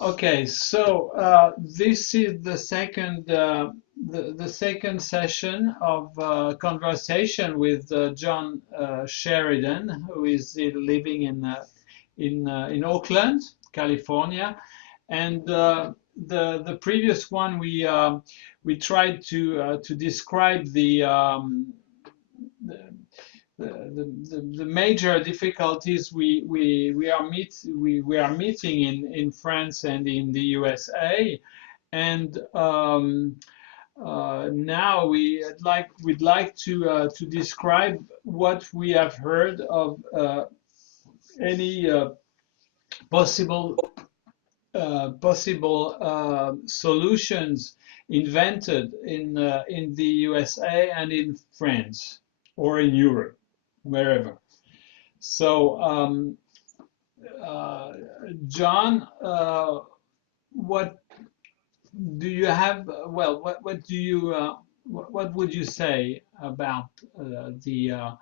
Okay, so this is the second session of conversation with John Sheridan, who is living in Oakland, California, and the previous one we tried to describe the major difficulties we are meeting in France and in the USA, and now we'd like to describe what we have heard of any possible solutions invented in the USA and in France or in Europe, wherever. So, John, what do you have? Well, what would you say about the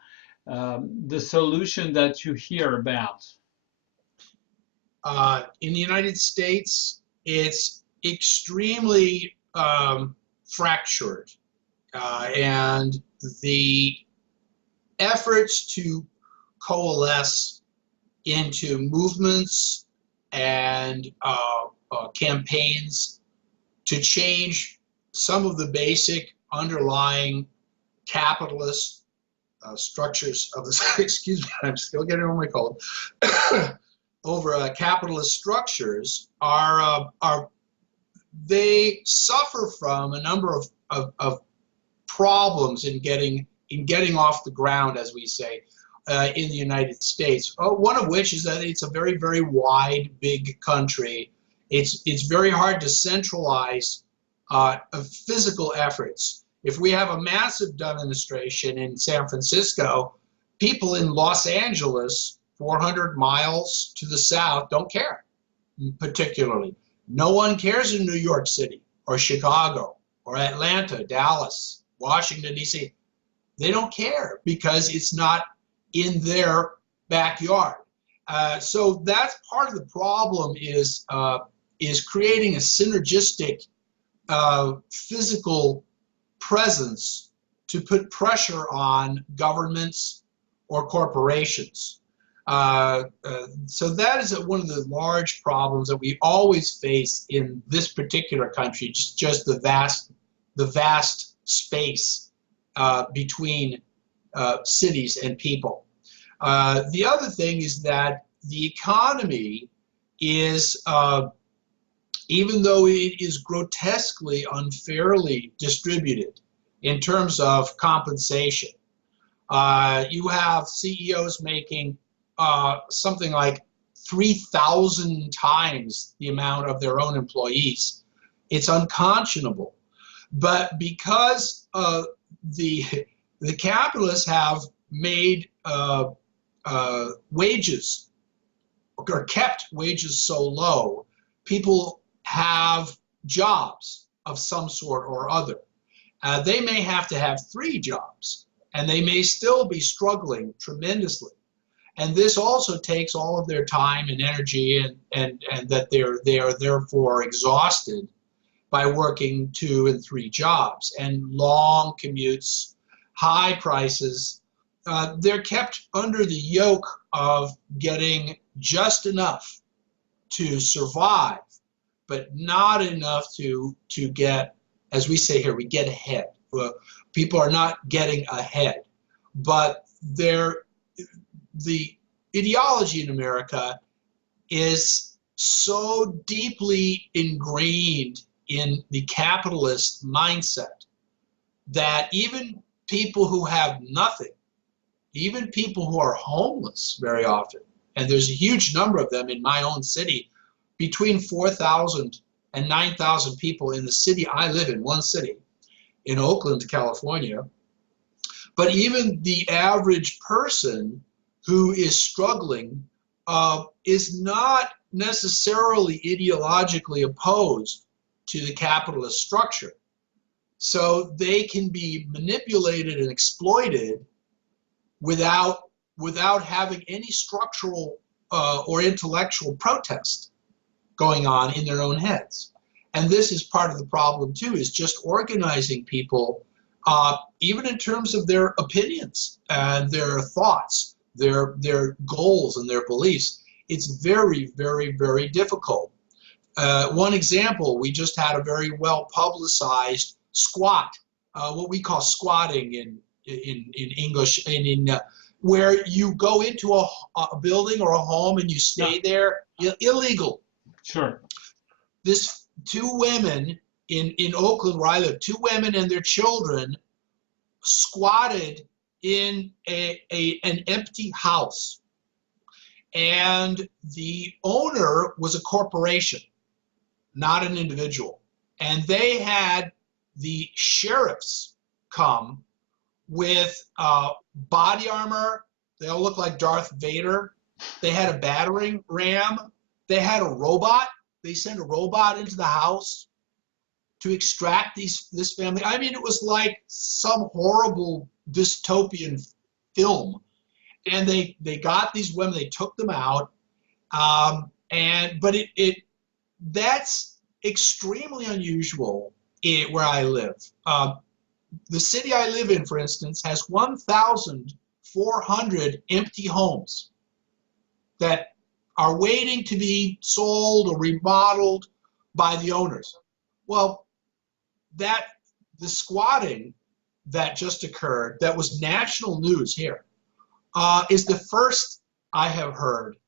solution that you hear about? In the United States, it's extremely fractured, and the efforts to coalesce into movements and campaigns to change some of the basic underlying capitalist structures of the, excuse me, I'm still getting over my cold, over capitalist structures they suffer from a number of problems in getting off the ground, as we say, in the United States. One of which is that it's a very, very wide, big country. It's very hard to centralize physical efforts. If we have a massive demonstration in San Francisco, people in Los Angeles, 400 miles to the south, don't care, particularly. No one cares in New York City or Chicago or Atlanta, Dallas, Washington, D.C. They don't care because it's not in their backyard. So that's part of the problem is creating a synergistic physical presence to put pressure on governments or corporations. So that is one of the large problems that we always face in this particular country, just the vast space between cities and people. The other thing is that the economy is, even though it is grotesquely unfairly distributed in terms of compensation, you have CEOs making something like 3,000 times the amount of their own employees. It's unconscionable. But because the capitalists have made wages, or kept wages so low, people have jobs of some sort or other. They may have to have 3 jobs, and they may still be struggling tremendously. And this also takes all of their time and energy, and that they are therefore exhausted by working 2 and 3 jobs and long commutes, high prices. They're kept under the yoke of getting just enough to survive, but not enough to get, as we say here, we get ahead. People are not getting ahead, but the ideology in America is so deeply ingrained in the capitalist mindset that even people who have nothing, even people who are homeless very often, and there's a huge number of them in my own city, between 4,000 and 9,000 people in the city I live in, one city, in Oakland, California. But even the average person who is struggling is not necessarily ideologically opposed to the capitalist structure. So they can be manipulated and exploited without having any structural or intellectual protest. going on in their own heads. And this is part of the problem too, is just organizing people, even in terms of their opinions and their thoughts, their goals and their beliefs. It's very, very, very difficult. One example, we just had a very well publicized squat, what we call squatting in English, where you go into a building or a home and you stay there, illegal. Sure. This two women in Oakland, where I live, two women and their children squatted in an empty house. And the owner was a corporation, not an individual. And they had the sheriffs come with body armor. They all look like Darth Vader. They had a battering ram. They had a robot. They sent a robot into the house to extract this family. I mean, it was like some horrible dystopian film. And they got these women, they took them out. But that's extremely unusual where I live. The city I live in, for instance, has 1,400 empty homes that are waiting to be sold or remodeled by the owners. Well, the squatting that just occurred, that was national news here, is the first I have heard.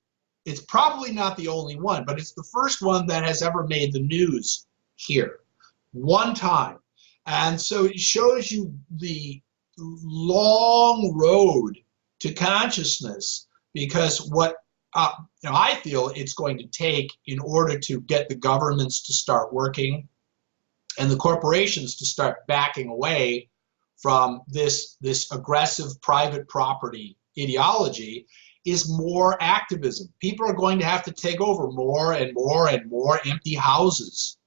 It's probably not the only one, but it's the first one that has ever made the news here, one time. And so it shows you the long road to consciousness, because what I feel it's going to take in order to get the governments to start working and the corporations to start backing away from this aggressive private property ideology is more activism. People are going to have to take over more and more and more empty houses.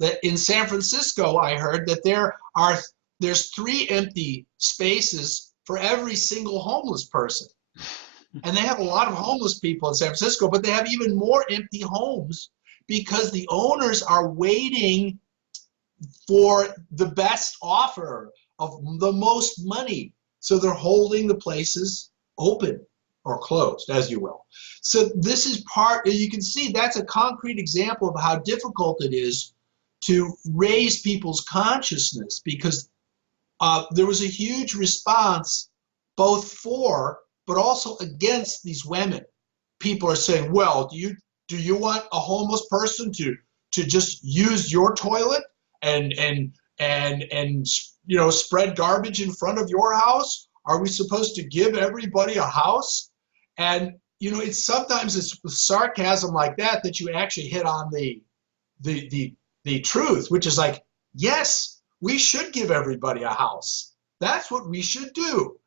That in San Francisco, I heard that there's 3 empty spaces for every single homeless person. And they have a lot of homeless people in San Francisco, but they have even more empty homes because the owners are waiting for the best offer of the most money. So they're holding the places open or closed, as you will. So this is you can see that's a concrete example of how difficult it is to raise people's consciousness, because there was a huge response both for but also against these women. People are saying, well, do you want a homeless person to just use your toilet and spread garbage in front of your house? Are we supposed to give everybody a house? And sometimes it's with sarcasm like that you actually hit on the truth, which is like, yes, we should give everybody a house. That's what we should do.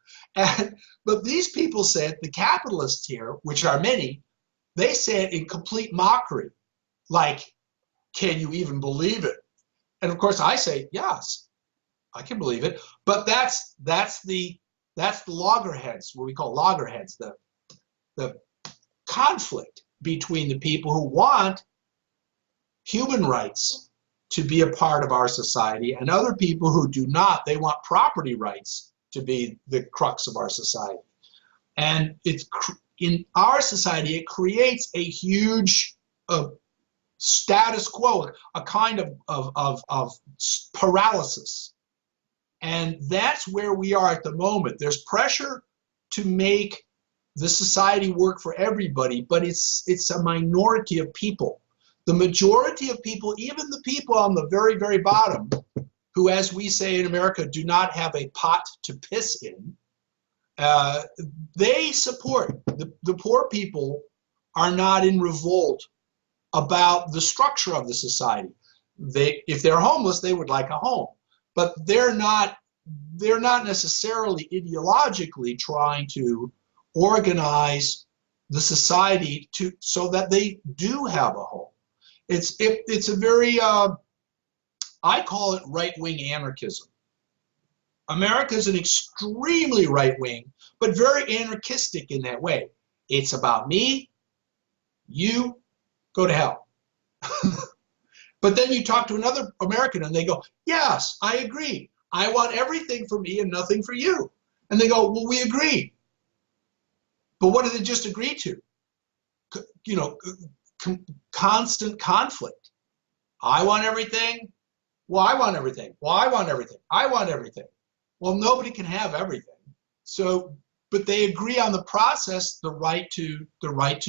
But these people said, the capitalists here, which are many, they say it in complete mockery. Like, can you even believe it? And of course I say, yes, I can believe it. But that's the loggerheads, what we call loggerheads, the conflict between the people who want human rights to be a part of our society and other people who do not. They want property rights to be the crux of our society. And in our society, it creates a huge status quo, a kind of paralysis. And that's where we are at the moment. There's pressure to make the society work for everybody, but it's a minority of people. The majority of people, even the people on the very, very bottom, who, as we say in America, do not have a pot to piss in, they support. The poor people are not in revolt about the structure of the society. If they're homeless, they would like a home, but they're not necessarily ideologically trying to organize the society so that they do have a home. It's a very I call it right-wing anarchism. America is an extremely right-wing, but very anarchistic in that way. It's about me, you, go to hell. But then you talk to another American and they go, yes, I agree. I want everything for me and nothing for you. And they go, well, we agree. But what did they just agree to? You know, constant conflict. I want everything. Well, I want everything. Well, I want everything. I want everything. Well, nobody can have everything. So, but they agree on the process, the right to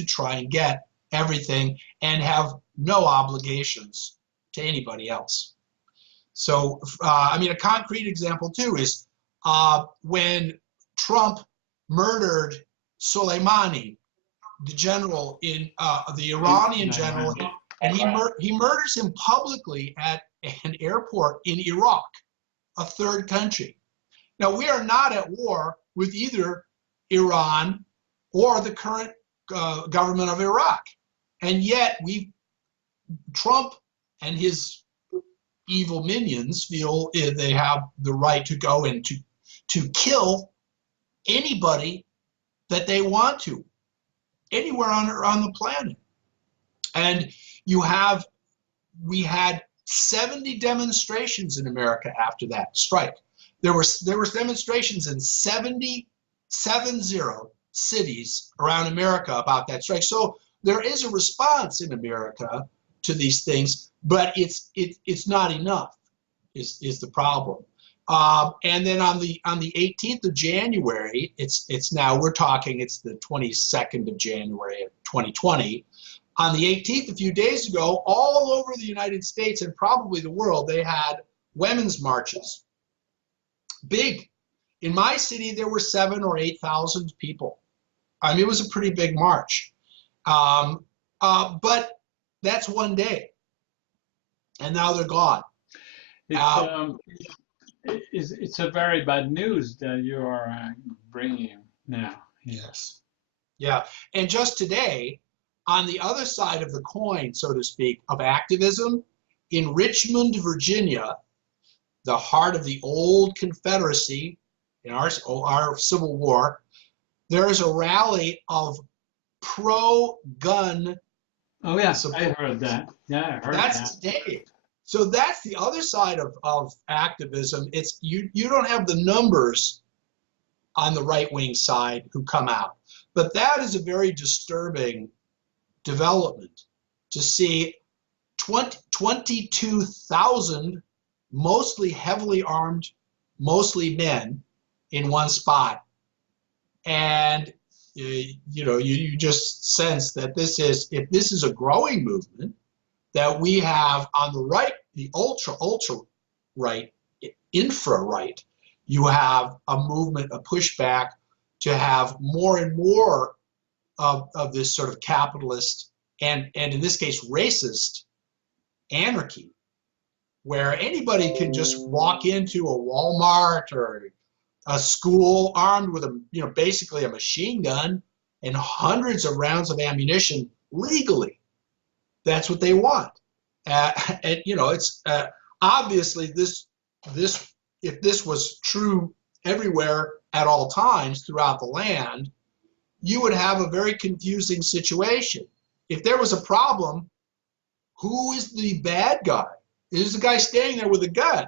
try and get everything and have no obligations to anybody else. So, I mean, a concrete example too is when Trump murdered Soleimani, the general in the Iranian general, and he murders him publicly at an airport in Iraq, a third country. Now, we are not at war with either Iran or the current government of Iraq, and yet Trump and his evil minions feel they have the right to go and to kill anybody that they want to, anywhere on the planet. And we had 70 demonstrations in America after that strike. There were demonstrations in 70 cities around America about that strike. So there is a response in America to these things, but it's not enough is the problem. And then on the 18th of January, it's now we're talking it's the 22nd of January of 2020. On the 18th, a few days ago, all over the United States and probably the world, they had women's marches. Big. In my city, there were 7,000 or 8,000 people. I mean, it was a pretty big march. But that's one day, and now they're gone. It's a very bad news that you are bringing now. Yes. Yeah. And just today, on the other side of the coin, so to speak, of activism, in Richmond, Virginia, the heart of the old Confederacy, in our Civil War, there is a rally of pro-gun. Oh yes, I heard that. Yeah, I heard that. That's today. So that's the other side of activism. It's you don't have the numbers on the right-wing side who come out. But that is a very disturbing development to see 22,000 mostly heavily armed, mostly men in one spot. And you just sense that if this is a growing movement, that we have on the right, the ultra right, infra right, you have a movement, a pushback to have more and more of this sort of capitalist and in this case racist anarchy, where anybody can just walk into a Walmart or a school armed with basically a machine gun and hundreds of rounds of ammunition legally. That's what they want. And it's obviously this if this was true everywhere at all times throughout the land, you would have a very confusing situation. If there was a problem, who is the bad guy? Is the guy standing there with a gun?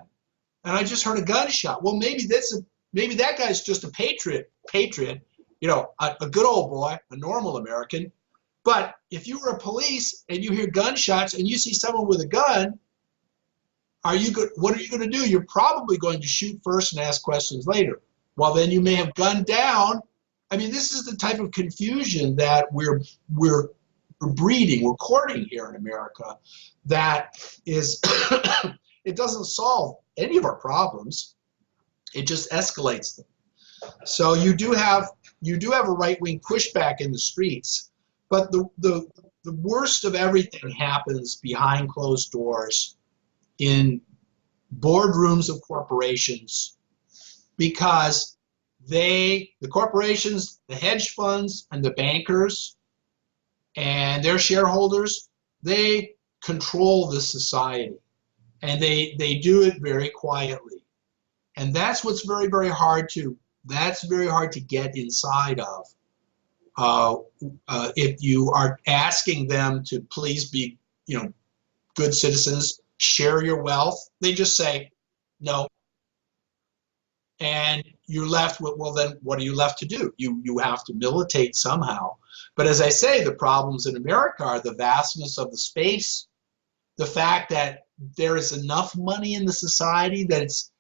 And I just heard a gunshot. Well, maybe that guy's just a patriot, a good old boy, a normal American. But if you were a police and you hear gunshots and you see someone with a gun, what are you going to do? You're probably going to shoot first and ask questions later. Well, then you may have gunned down. I mean, this is the type of confusion that we're breeding, we're courting here in America. That is, it doesn't solve any of our problems. It just escalates them. So you do have a right-wing pushback in the streets, but the worst of everything happens behind closed doors in boardrooms of corporations, because the corporations, the hedge funds, and the bankers and their shareholders, they control the society, and they do it very quietly. And that's what's very, very hard to get inside of. If you are asking them to please be, good citizens, share your wealth. They just say no. And you're left with, well, then what are you left to do? You have to militate somehow. But as I say, the problems in America are the vastness of the space, the fact that there is enough money in the society that it's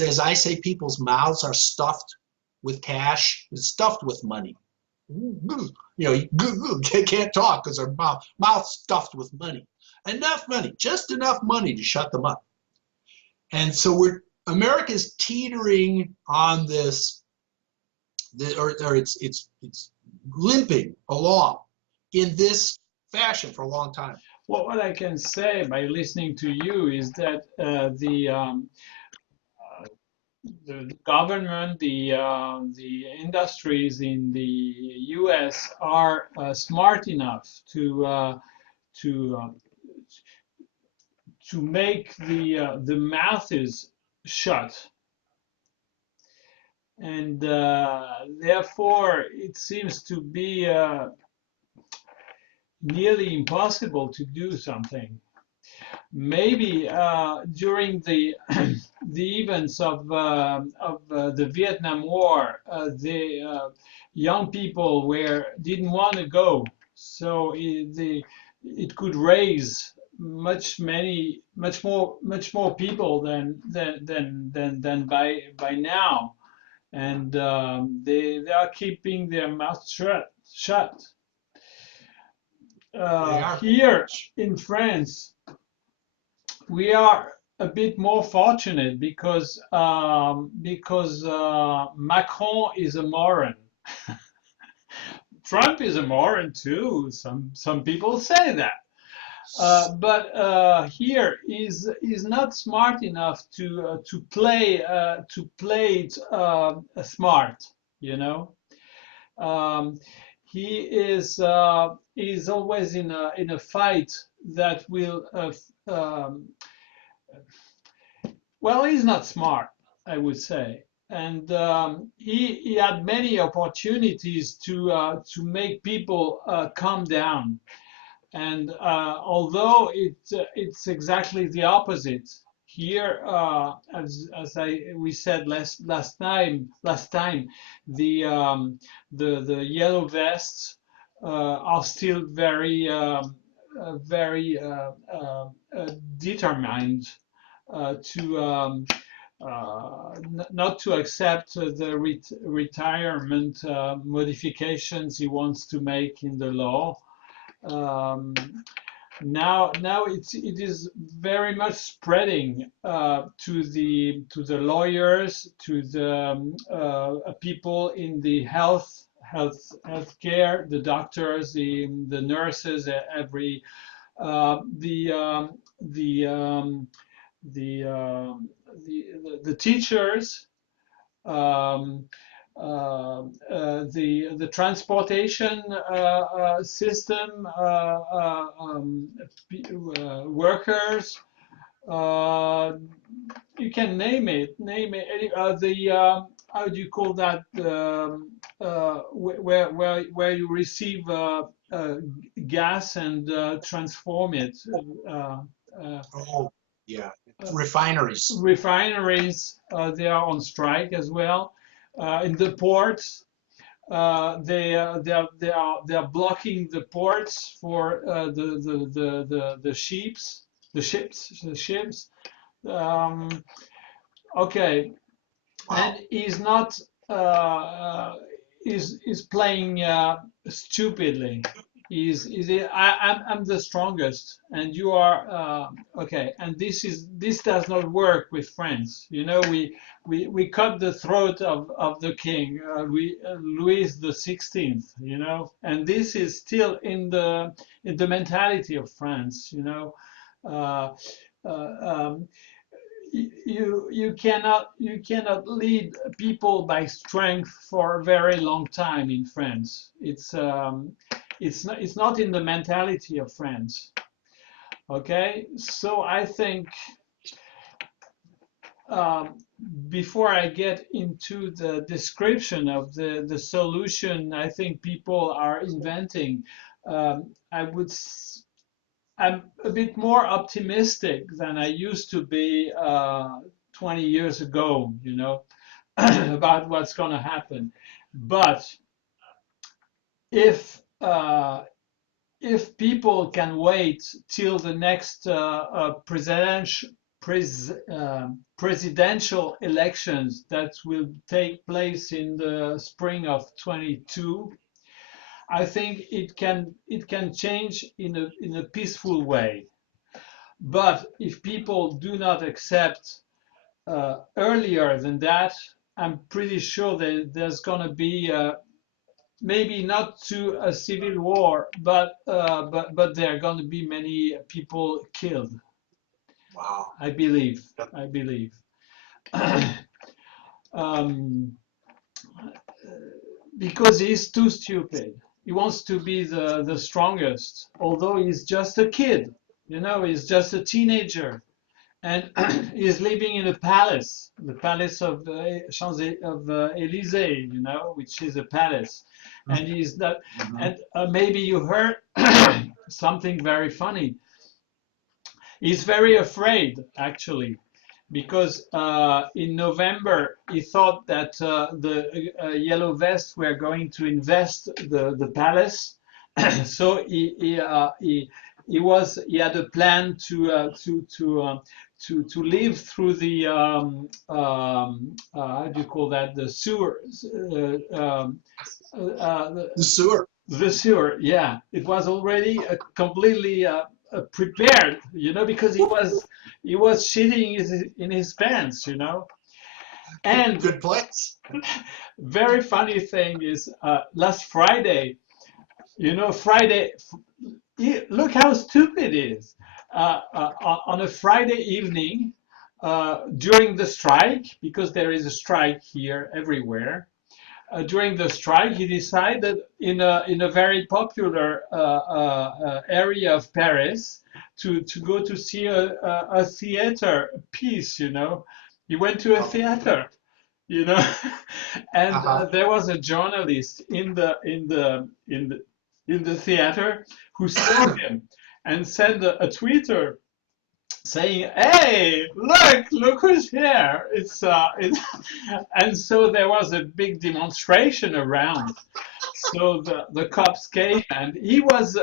as I say, people's mouths are stuffed with cash, it's stuffed with money. You know, you can't talk because their mouth stuffed with money. Enough money, just enough money to shut them up. And so America's teetering on this, or it's limping along in this fashion for a long time. Well, what I can say by listening to you is that the government, the industries in the U.S. are smart enough to to make the mouths shut, and therefore it seems to be nearly impossible to do something. Maybe during the the events of the Vietnam War, the young people didn't want to go, so it could raise much more people than by now, and they are keeping their mouths shut. They are. Here in France, we are a bit more fortunate because Macron is a moron. Trump is a moron too. Some people say that. But here is not smart enough to play it smart, you know. Um, he is always in a fight that will well, he's not smart, I would say, and he had many opportunities to make people calm down. And although it's exactly the opposite here, as we said last time, the yellow vests are still very determined to not to accept the retirement modifications he wants to make in the law. Um, now it is very much spreading to the lawyers, to the people in the healthcare, the doctors, the nurses, every the the, the teachers, um, the transportation system workers. Uh, you can name it. The how do you call that? Where you receive gas and transform it. Oh, yeah. Refineries. Refineries, they are on strike as well. In the ports, they are blocking the ports for the ships. Okay, and he's not is playing stupidly. I'm the strongest, and you are okay. And this does not work with France. You know, we cut the throat of the king, Louis the 16th. You know, and this is still in the mentality of France. You know. Uh, uh, um, you cannot lead people by strength for a very long time in France. It's not in the mentality of France. Okay, so I think um, before I get into the description of the solution I think people are inventing, I would I'm a bit more optimistic than I used to be 20 years ago, you know, about what's going to happen. But if people can wait till the next presidential elections that will take place in the spring of 22, I think it can change in a peaceful way. But if people do not accept earlier than that, I'm pretty sure that there's going to be maybe not to a civil war, but there are going to be many people killed. Wow. I believe. I believe. um, because he's too stupid. He wants to be the strongest, although he's just a kid. You know, he's just a teenager, and he's living in a palace, the palace of Élysée, you know, which is a palace, and he's not. Mhm. And maybe you heard something very funny. He's very afraid, actually, because in November he thought that the Yellow Vests were going to invest the palace, so he had a plan to live through the how do you call that, the sewers, The sewer. the sewer. Yeah, it was already completely prepared, you know, because he was shitting in his pants, you know. And Good place. very funny thing is last Friday, you know, Friday. Look how stupid it is. On a Friday evening, during the strike, because there is a strike here everywhere. During the strike, he decided in a very popular area of Paris to go to see a theater piece. You know, he went to a theater. You know, and there was a journalist in the theater who saw him and sent a Twitter saying, "Hey, look who's here!" And so there was a big demonstration around. So the cops came, and he was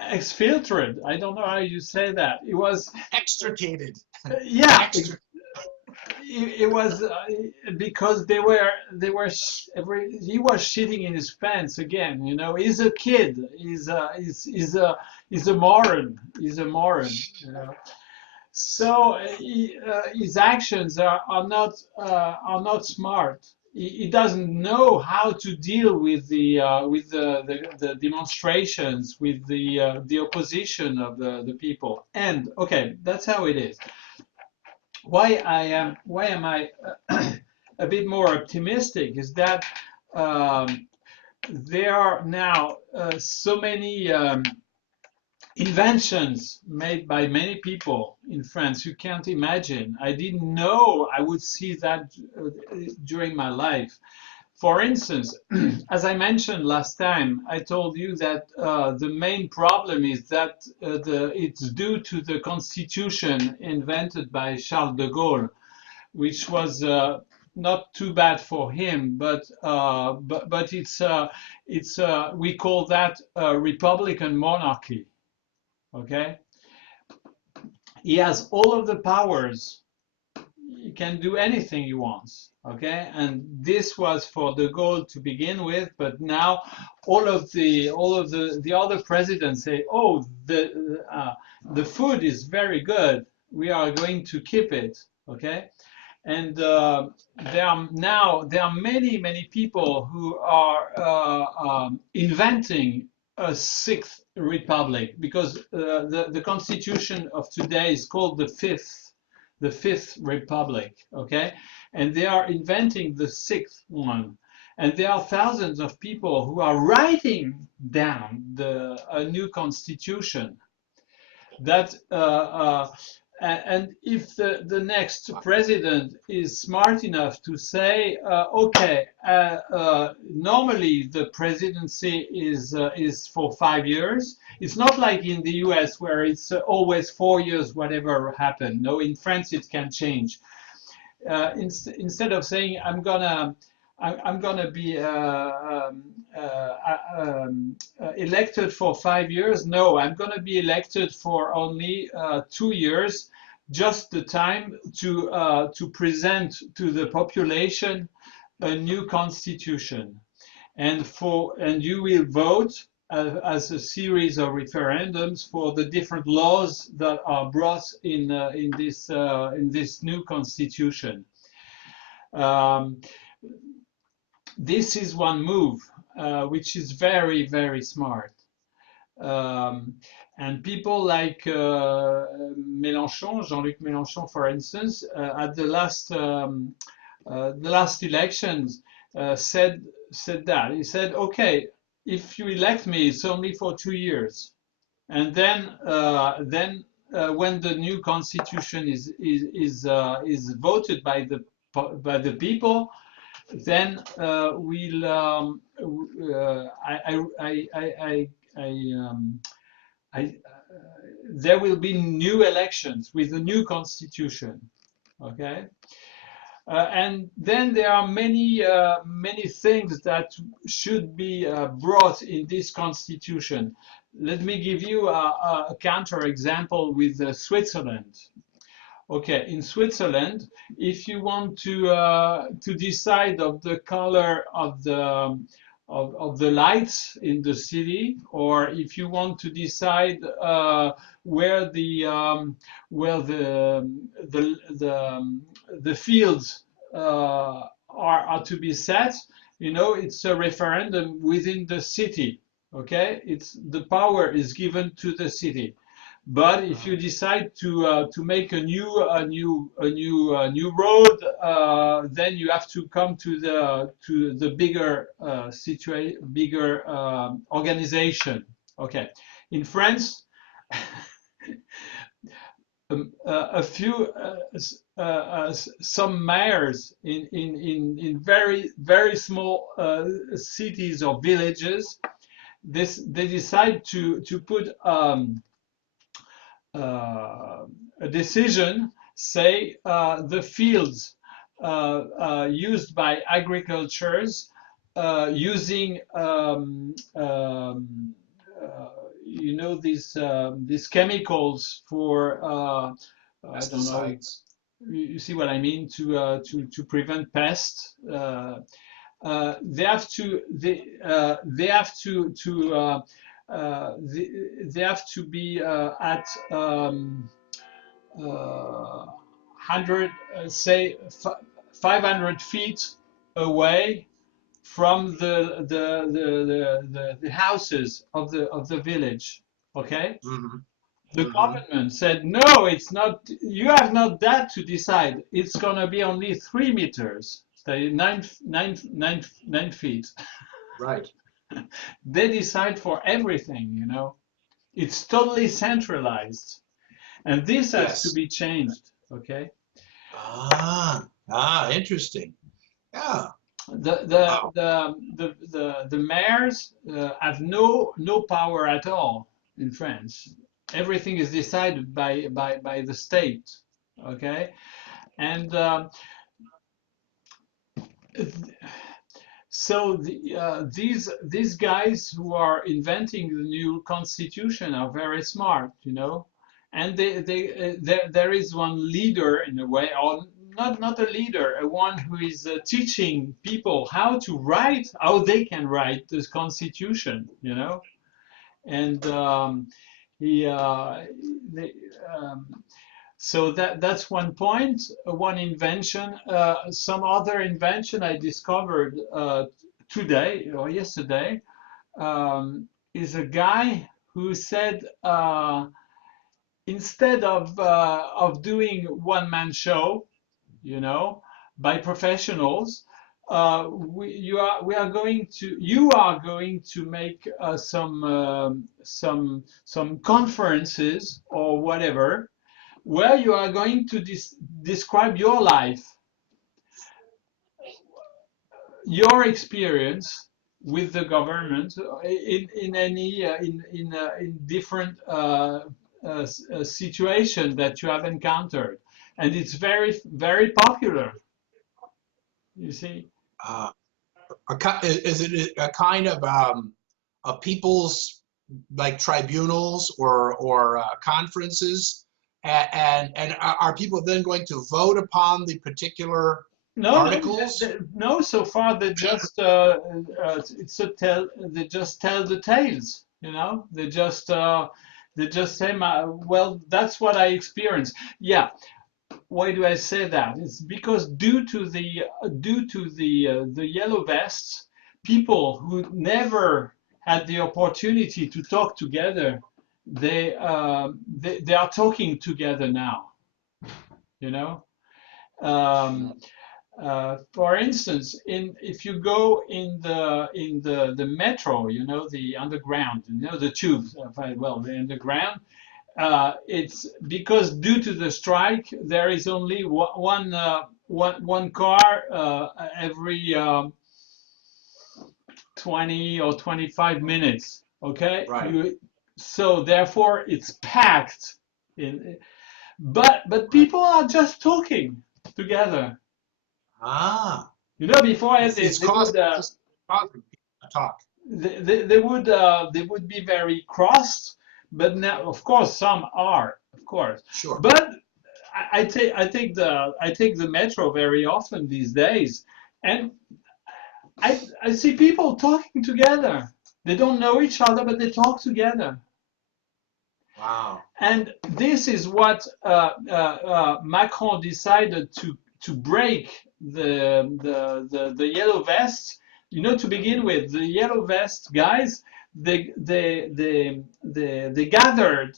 exfiltrated. I don't know how you say that. It was Extricated. yeah. It was because he was shitting in his pants again. You know, he's a kid. He's a moron. He's a moron. You know. So his actions are not smart. He doesn't know how to deal with the demonstrations, with the opposition of the people. And okay, that's how it is. Why am I a bit more optimistic is that there are now so many inventions made by many people in France. You can't imagine. I didn't know I would see that during my life. For instance, as I mentioned last time, I told you that the main problem is that it's due to the constitution invented by Charles de Gaulle, which was not too bad for him, but it's we call that a republican monarchy. Okay, he has all of the powers. He can do anything he wants. Okay, and this was for de Gaulle to begin with, but now all of the other presidents say, oh, the food is very good. We are going to keep it. Okay, and there are many people who are inventing a sixth republic, because the constitution of today is called the fifth republic. Okay, and they are inventing the sixth one, and there are thousands of people who are writing down a new constitution that and if the next president is smart enough to say, okay, normally the presidency is for 5 years. It's not like in the US where it's always 4 years, whatever happened. No, in France it can change. Instead of saying I'm gonna be elected for 5 years. No, I'm gonna be elected for only 2 years, just the time to present to the population a new constitution, and you will vote as a series of referendums for the different laws that are brought in this new constitution. This is one move, which is very, very smart. And people like Mélenchon, Jean-Luc Mélenchon, for instance, at the last elections, said that. He said, okay, if you elect me, it's only for 2 years. And then when the new constitution is voted by the people, then there will be new elections with a new constitution. Okay. And then there are many things that should be brought in this constitution. Let me give you a counter example with Switzerland. Okay, in Switzerland, if you want to decide of the color of the lights in the city, or if you want to decide where the fields are to be set, it's a referendum within the city. Okay, the power is given to the city. But if you decide to make a new road, then you have to come to the bigger organization. Okay, in France, some mayors in very small cities or villages, they decide to put a decision, say the fields used by agricultures using these chemicals for I don't know. You see what I mean? To prevent pests. They have to be at 100, say 500 feet away from the houses of the village. Okay. Mm-hmm. The government said, no, it's not. You have not that to decide. It's gonna be only 3 meters, say 9 feet. Right. They decide for everything, It's totally centralized. And this has to be changed, okay? Interesting. Yeah. The mayors have no power at all in France. Everything is decided by the state, okay? And so these guys who are inventing the new constitution are very smart, and there is one leader in a way, or not a leader, one who is teaching people how they can write this constitution, and so that's one point, one invention. Some other invention I discovered today or yesterday is a guy who said instead of doing one-man show, by professionals, you are going to make some conferences or whatever, where you are going to describe your life, your experience with the government in any in different situation that you have encountered, and it's very popular. You see. Uh, is it a kind of a people's like tribunals or conferences, and are people then going to vote upon the particular No, no, articles? no. So far, they just they just tell the tales. You know, they just say, well, that's what I experienced. Yeah. Why do I say that? It's because due to the yellow vests, people who never had the opportunity to talk together, they are talking together now. You know. Um, for instance, if you go in the metro, you know, the underground, you know, the tubes, well, the underground, it's because due to the strike, there is only one car every 20 or 25 minutes. Okay, Right. so therefore it's packed in, but people are just talking together. Ah, You know, before it's they would causing people to talk. they would be very cross, but now, of course, some are, of course. Sure. But I take the metro very often these days, and I see people talking together. They don't know each other, but they talk together. Wow. And this is what Macron decided to break the yellow vests. You know, to begin with, the yellow vest guys, they gathered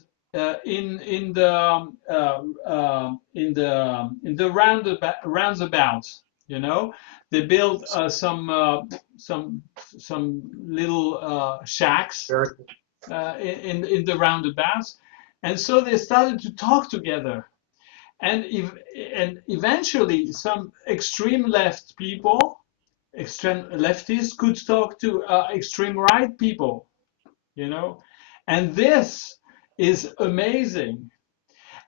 in the roundabouts. You know, they built some little shacks Very in the roundabouts, and so they started to talk together. And eventually, some extreme left people, extreme leftists, could talk to extreme right people. You know, and this is amazing.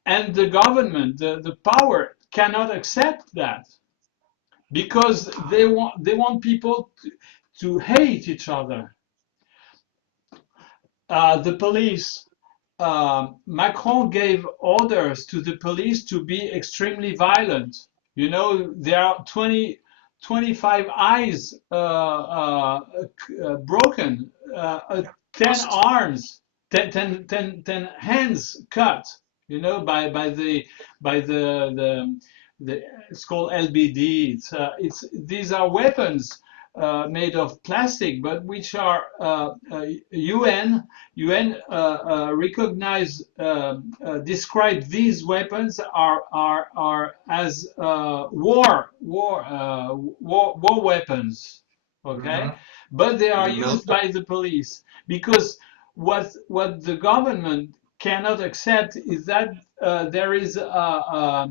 And the government, the power, cannot accept that because they want people to hate each other. The police, Macron gave orders to the police to be extremely violent. You know, there are 25 eyes broken, 10 lost. arms, 10 hands cut. You know, by the it's called LBD. It's these are weapons made of plastic, but which are UN recognize describe these weapons are as war weapons. Okay, Mm-hmm. but they are The used military. by the police because what the government cannot accept is that there is a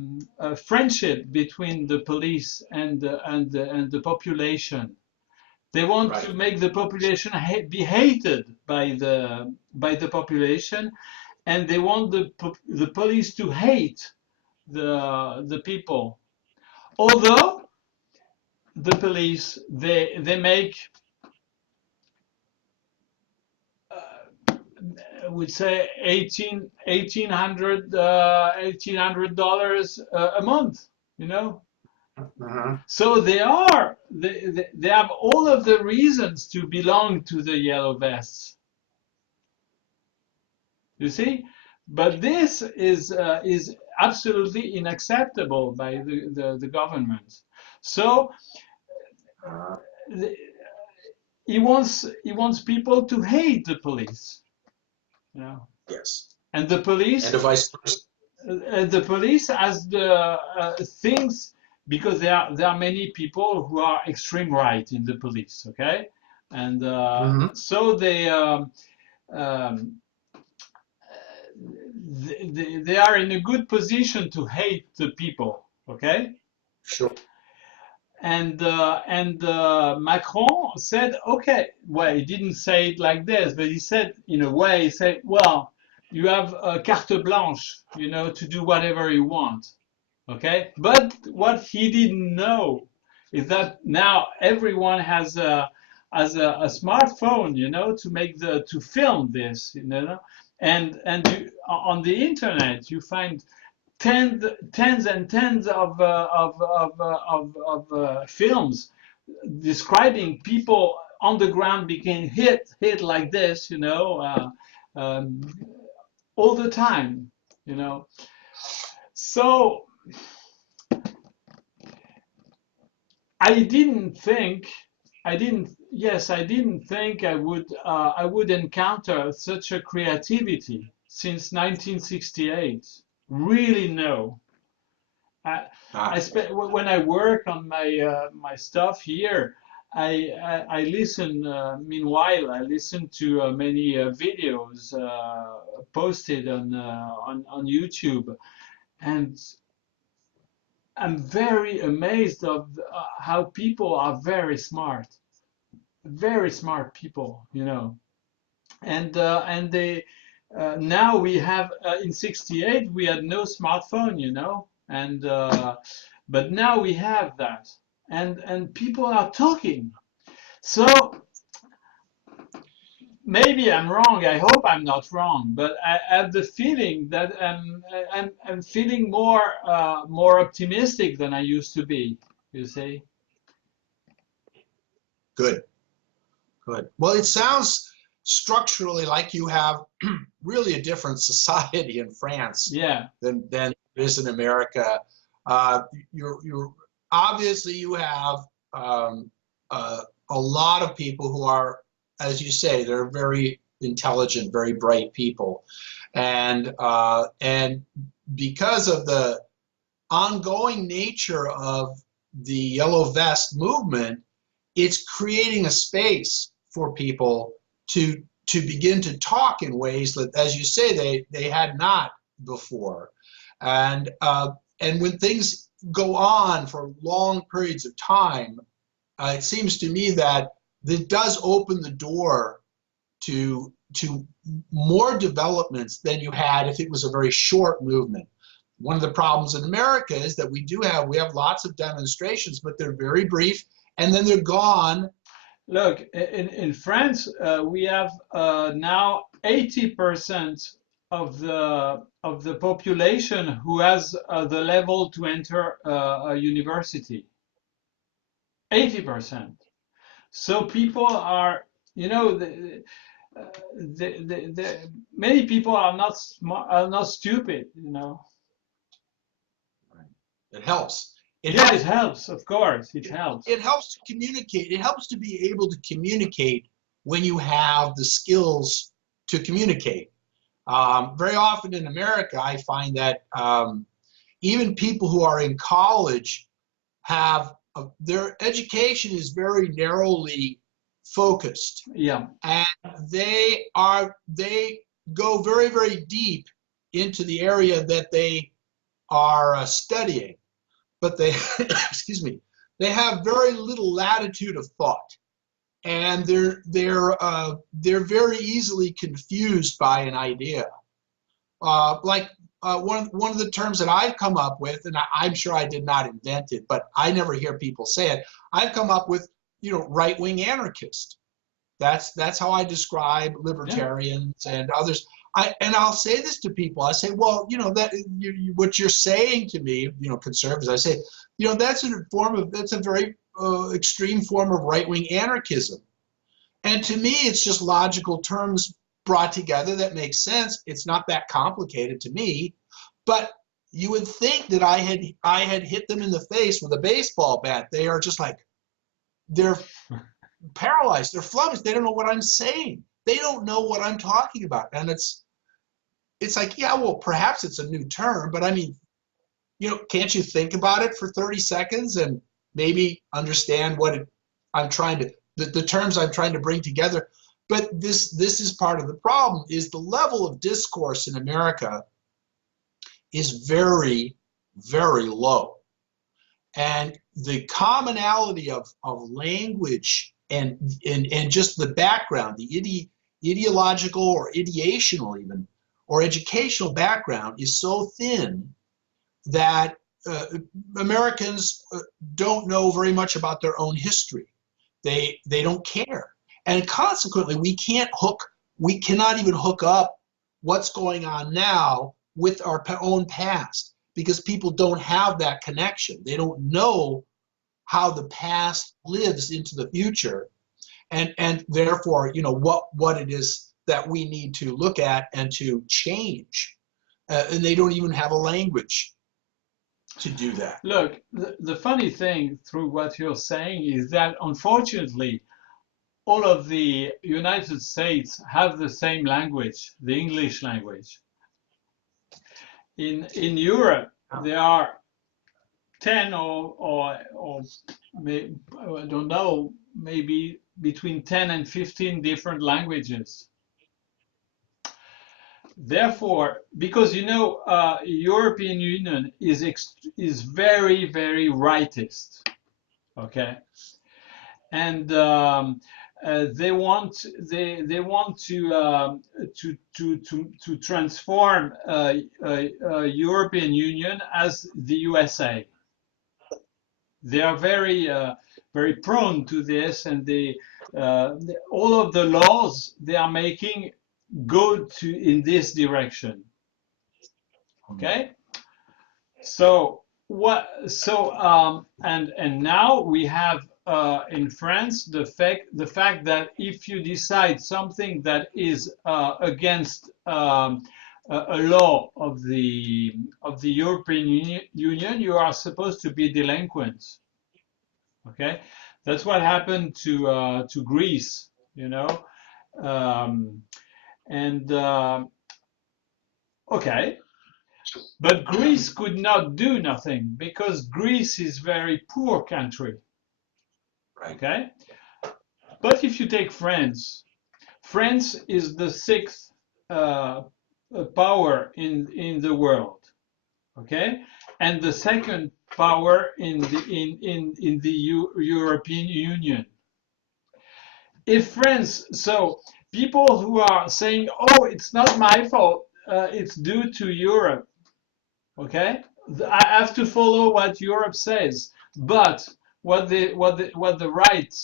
friendship between the police and the population. They want to Right. make the population be hated by the population, and they want the police to hate the people. Although the police they make I would say $1,800 a month, you know. Mm-hmm. So they have all of the reasons to belong to the yellow vests. You see, but this is absolutely unacceptable by the government. So Uh, the, he wants people to hate the police, you know, yes. and the And police the vice versa. the police as the things because there are many people who are extreme right in the police, okay, and Mm-hmm. so um, they are in a good position to hate the people. Okay. Sure. And Macron said, okay, well, he didn't say it like this, but he said, in a way, he said, well, you have a carte blanche, to do whatever you want. Okay. But what he didn't know is that now everyone has a smartphone, to film this, and on the internet you find tens and tens of films describing people on the ground being hit like this, um, all the time, you know. So I didn't think, I didn't think I would encounter such a creativity since 1968. Really, no. I, Ah, when I work on my stuff here, I listen. Meanwhile, I listen to many videos posted on YouTube, and I'm very amazed of how people are very smart people, and they now we have in '68 we had no smartphone, and but now we have that, and people are talking. So maybe I'm wrong. I hope I'm not wrong, but I have the feeling that I'm feeling more optimistic than I used to be. You see? good, good. Well, it sounds structurally like you have really a different society in France Yeah. than there is in America. You're obviously you have a lot of people who are, as you say, they're very intelligent, very bright people, and because of the ongoing nature of the Yellow Vest movement, it's creating a space for people to begin to talk in ways that, as you say, they had not before, and when things go on for long periods of time, it seems to me that it does open the door to more developments than you had if it was a very short movement. One of the problems in America is that we have lots of demonstrations, but they're very brief, and then they're gone. Look, in France, we have now 80% of the population who has the level to enter a university. 80%. So people are, many people are not smart, are not stupid. It helps. It Yeah, helps. it helps. Of course, it helps. It helps to communicate. It helps to be able to communicate when you have the skills to communicate. Very often in America, I find that even people who are in college have their education is very narrowly focused, Yeah. and they go very, very deep into the area that they are studying, but they excuse me, they have very little latitude of thought, and they're very easily confused by an idea. One of the terms that I've come up with, and I'm sure I did not invent it, but I never hear people say it. I've come up with, right-wing anarchist. That's how I describe libertarians and others. I'll say this to people. I say, well, that what you're saying to me, conservatives. I say, that's a very extreme form of right-wing anarchism. And to me, it's just logical terms brought together that make sense. It's not that complicated to me, but you would think that I had hit them in the face with a baseball bat. They are just like, they're paralyzed. They're flummoxed. They don't know what I'm saying. They don't know what I'm talking about. And it's like, yeah, well, perhaps it's a new term, but I mean, can't you think about it for 30 seconds and maybe understand what I'm trying to, the terms I'm trying to bring together? but this is part of the problem, is the level of discourse in America is very, very low. And the commonality of language and just the background, the ideological or ideational even, or educational background is so thin that Americans don't know very much about their own history. They don't care. And consequently, we cannot even hook up what's going on now with our own past, because people don't have that connection. They don't know how the past lives into the future, and therefore, you know, what it is that we need to look at and to change. And they don't even have a language to do that. Look, the funny thing through what you're saying is that unfortunately, all of the United States have the same language, the English language. In Europe, there are 10 or I don't know, maybe between 10 and 15 different languages. Therefore, because you know, European Union is very, very rightist, okay, and they want to transform European Union as the USA. They are very very prone to this, and all of the laws they are making go in this direction. Okay, so and now we have in France the fact that if you decide something that is against a law of the European Union, you are supposed to be delinquent. Okay, that's what happened to Greece, you know, and okay, but Greece could not do nothing because Greece is a very poor country. Okay, but if you take France, France is the sixth power in the world. Okay, and the second power in the European Union. If France, so people who are saying, "Oh, it's not my fault, it's due to Europe," okay, I have to follow what Europe says. But what the right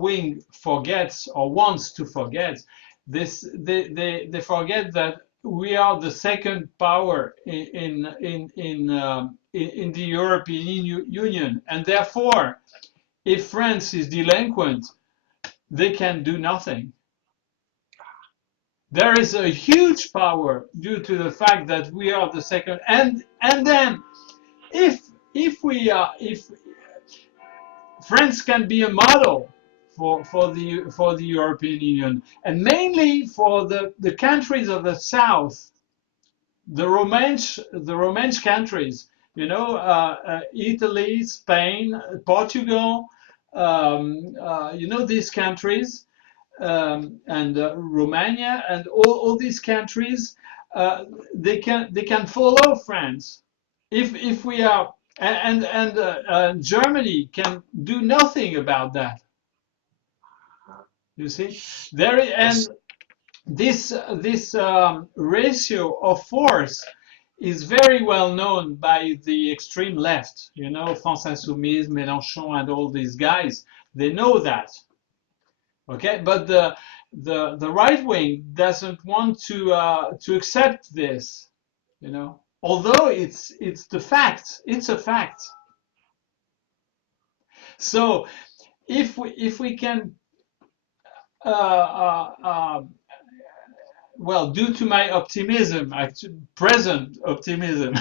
wing forgets or wants to forget, they forget that we are the second power in the European Union, and therefore, if France is delinquent, they can do nothing. There is a huge power due to the fact that we are the second, and then if France can be a model for the European Union, and mainly for the countries of the south, the Romansh countries, you know, Italy, Spain, Portugal, you know, these countries, and Romania, and all these countries, they can follow France if we are, and Germany can do nothing about that. You see, and this ratio of force is very well known by the extreme left. You know, France Insoumise, Mélenchon, and all these guys. They know that. Okay, but the right wing doesn't want to accept this. You know, although it's the fact. It's a fact. So if we can. Well, due to my optimism, present optimism,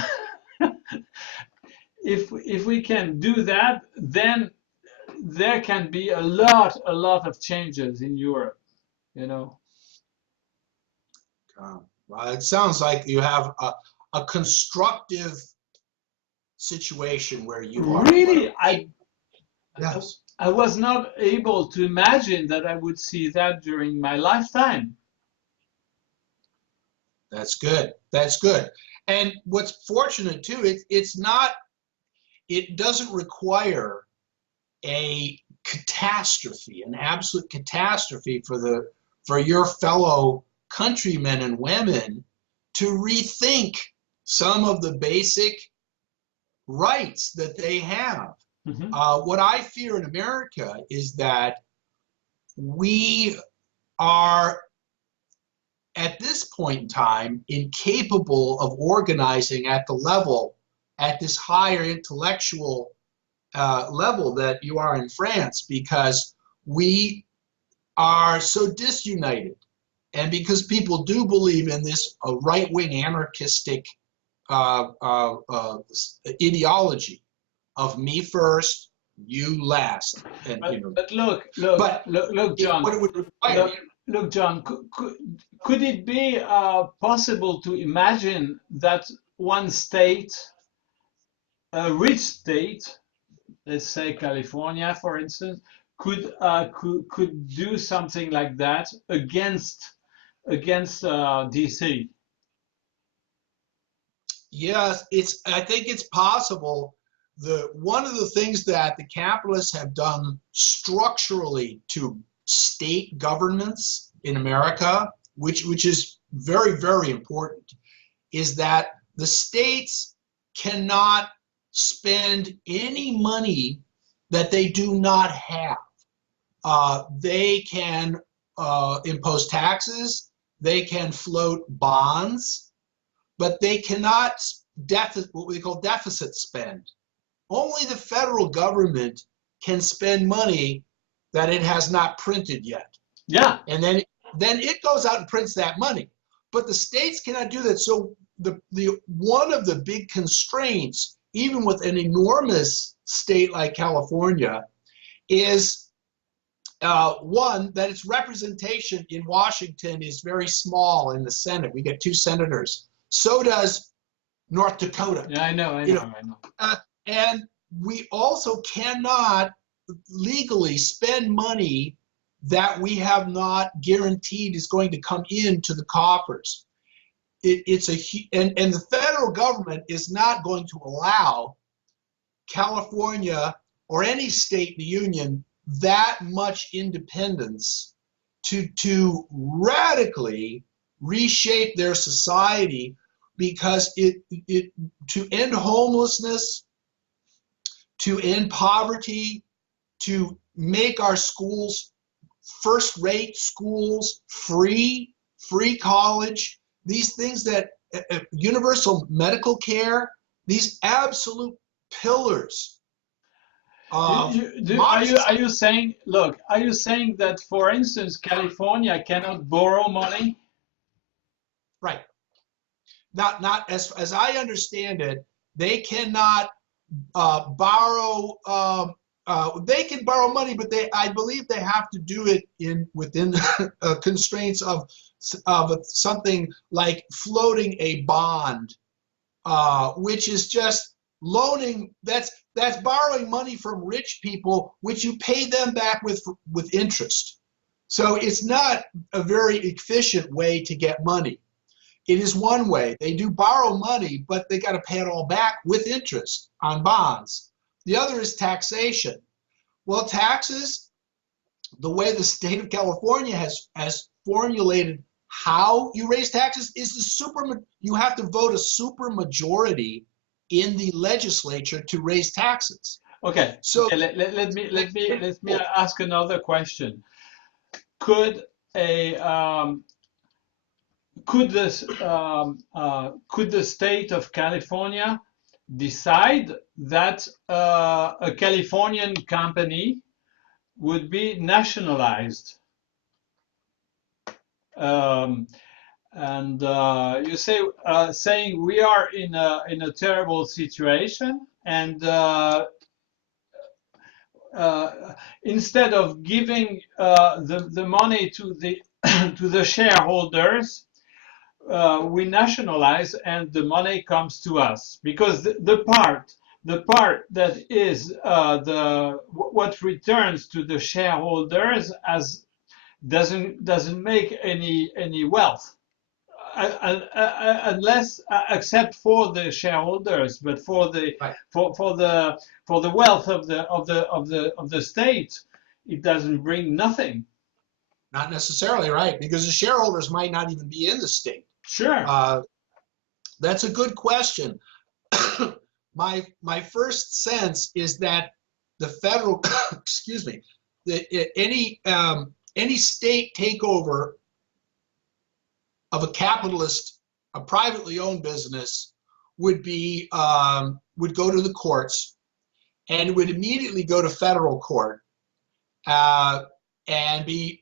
if we can do that, then there can be a lot of changes in Europe, you know. Well, it sounds like you have a constructive situation where you are. Really, Yes. I was not able to imagine that I would see that during my lifetime. That's good. That's good. And what's fortunate too, it doesn't require a catastrophe, an absolute catastrophe for your fellow countrymen and women to rethink some of the basic rights that they have. Mm-hmm. What I fear in America is that we are, at this point in time, incapable of organizing at this higher intellectual level that you are in France, because we are so disunited, and because people do believe in this right-wing anarchistic ideology of me first, you last. And, but look, John. What it would require. Look, John. Could it be possible to imagine that one state, a rich state, let's say California, for instance, could do something like that against DC? Yes, I think it's possible. One of the things that the capitalists have done structurally to state governments in America, which is very, very important, is that the states cannot spend any money that they do not have. They can impose taxes, they can float bonds, but they cannot what we call deficit spend. Only the federal government can spend money that it has not printed yet. Yeah. And then it goes out and prints that money. But the states cannot do that. So the one of the big constraints, even with an enormous state like California, is one, that its representation in Washington is very small in the Senate. We get 2 senators. So does North Dakota. Yeah, I know. And we also cannot legally spend money that we have not guaranteed is going to come into the coffers. And the federal government is not going to allow California or any state in the union that much independence to radically reshape their society, because to end homelessness, to end poverty, to make our schools first-rate schools, free college, these things that universal medical care, these absolute pillars. Are you saying that, for instance, California cannot borrow money? Right. Not as I understand it, they cannot borrow. They can borrow money, but I believe they have to do it within constraints of something like floating a bond, which is just loaning. That's borrowing money from rich people, which you pay them back with interest. So it's not a very efficient way to get money. It is one way. They do borrow money, but they got to pay it all back with interest on bonds. The other is taxation. Well, taxes, the way the state of California has formulated how you raise taxes is you have to vote a super majority in the legislature to raise taxes. Okay. So let me ask another question. Could the state of California decide that a Californian company would be nationalized? And you saying we are in a terrible situation, and instead of giving the money to the to the shareholders, we nationalize and the money comes to us, because the part the part that is what returns to the shareholders as doesn't make any wealth, unless except for the shareholders, but for the Right. for the wealth of the state, it doesn't bring nothing. Not necessarily, right, because the shareholders might not even be in the state. Sure. That's a good question. My first sense is that the federal, excuse me, that any state takeover of a capitalist, a privately owned business would go to the courts, and would immediately go to federal court and be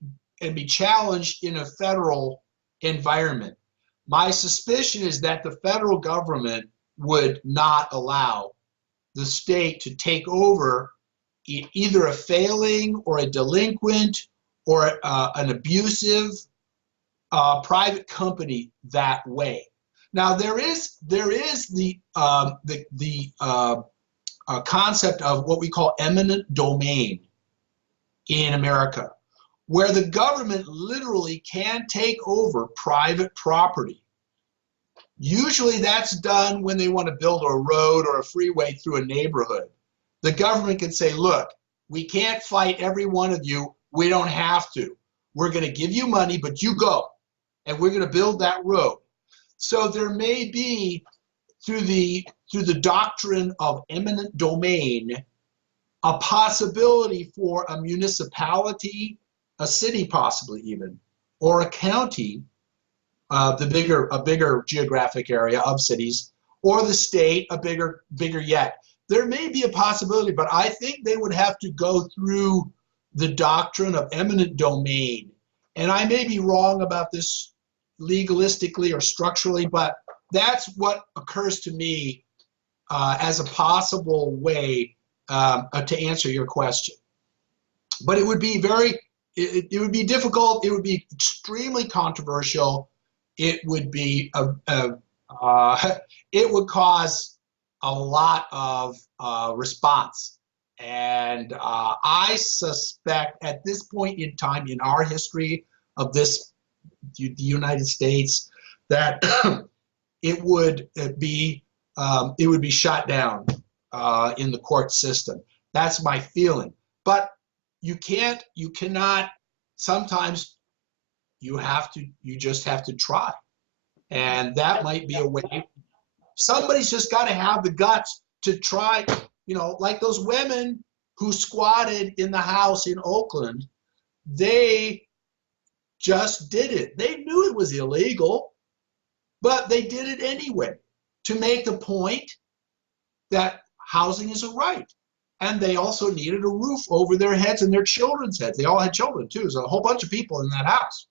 challenged in a federal environment. My suspicion is that the federal government would not allow the state to take over either a failing or a delinquent or an abusive private company that way. Now there is the concept of what we call eminent domain in America, where the government literally can take over private property. Usually that's done when they want to build a road or a freeway through a neighborhood. The government can say, look, we can't fight every one of you. We don't have to. We're going to give you money, but you go, and we're going to build that road. So there may be, through the doctrine of eminent domain, a possibility for a municipality, a city possibly even, or a county, a bigger geographic area of cities, or the state, a bigger yet. There may be a possibility, but I think they would have to go through the doctrine of eminent domain. And I may be wrong about this legalistically or structurally, but that's what occurs to me as a possible way to answer your question. But it would be it would be difficult. It would be extremely controversial. It would be it would cause a lot of response. And I suspect at this point in time in our history of the United States that it would be shot down in the court system. That's my feeling. But you cannot, sometimes you just have to try. And that might be a way. Somebody's just got to have the guts to try, like those women who squatted in the house in Oakland. They just did it. They knew it was illegal, but they did it anyway to make the point that housing is a right. And they also needed a roof over their heads and their children's heads. They all had children too. There's a whole bunch of people in that house.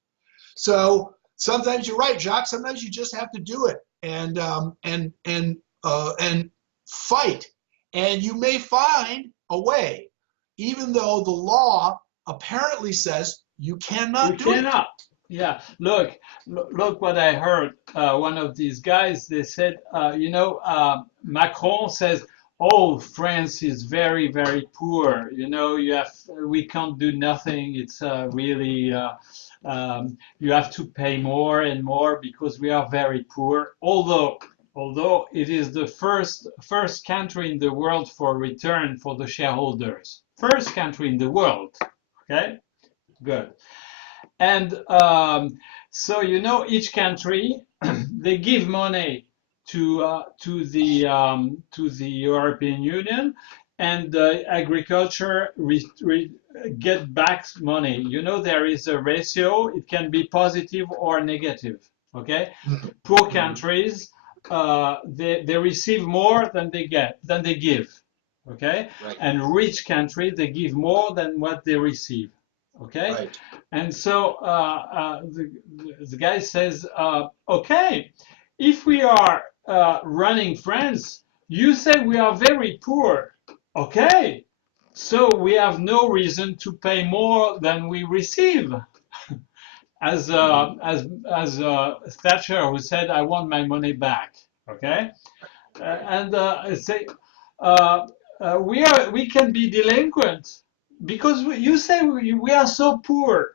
So sometimes you're right, Jacques. Sometimes you just have to do it and fight. And you may find a way, even though the law apparently says you cannot do it. Yeah, look what I heard. One of these guys, they said, Macron says, oh, France is very, very poor. We can't do nothing. It's really, you have to pay more and more because we are very poor. Although it is the first country in the world for return for the shareholders. First country in the world. Okay, good. And so each country they give money to the European Union, and agriculture get back money. There is a ratio. It can be positive or negative. Okay, poor countries they receive more than they give. Okay, right. And rich countries they give more than what they receive. Okay, right. And so the guy says, okay, if we are running France, you say we are very poor. Okay, so we have no reason to pay more than we receive. As Thatcher, who said, I want my money back. Okay, and I say, we can be delinquent because you say we are so poor.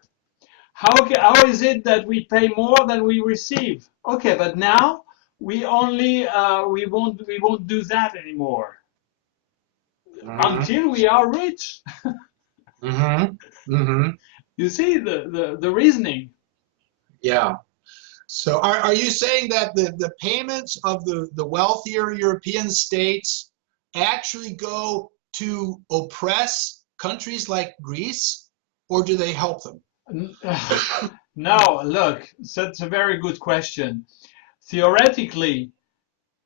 How is it that we pay more than we receive? Okay, but now we only we won't do that anymore Mm-hmm. until we are rich. Mm-hmm. Mm-hmm. You see the reasoning. Yeah. So are you saying that the payments of the wealthier European states actually go to oppress countries like Greece, or do they help them? No, look, that's a very good question. Theoretically,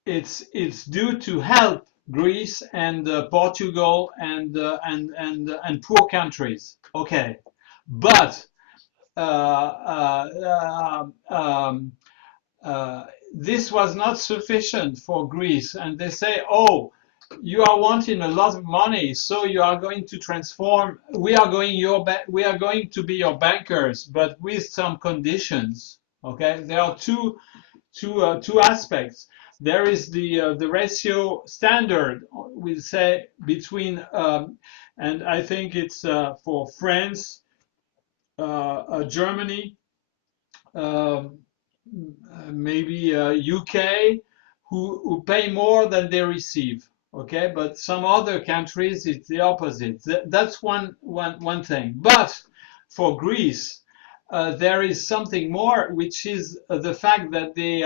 it's due to help Greece and Portugal and poor countries. Okay, but uh, this was not sufficient for Greece, and they say, "Oh, you are wanting a lot of money, so you are going to transform. We are going to be your bankers, but with some conditions." Okay, there are two aspects. There is the ratio standard, we say between, and I think it's for France, Germany, um, maybe UK, who pay more than they receive. Okay, but some other countries it's the opposite. That's one thing. But for Greece, there is something more, which is the fact that they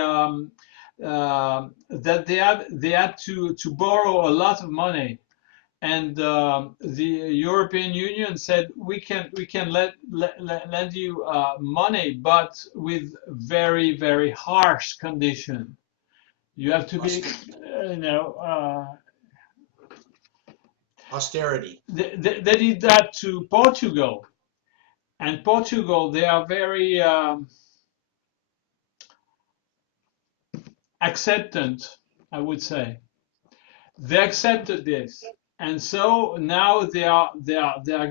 had to borrow a lot of money, and the European Union said we can lend you money, but with very harsh condition. You have to be, you know. Austerity. They did that to Portugal, and Portugal they are very acceptant, I would say. They accepted this, and so now they are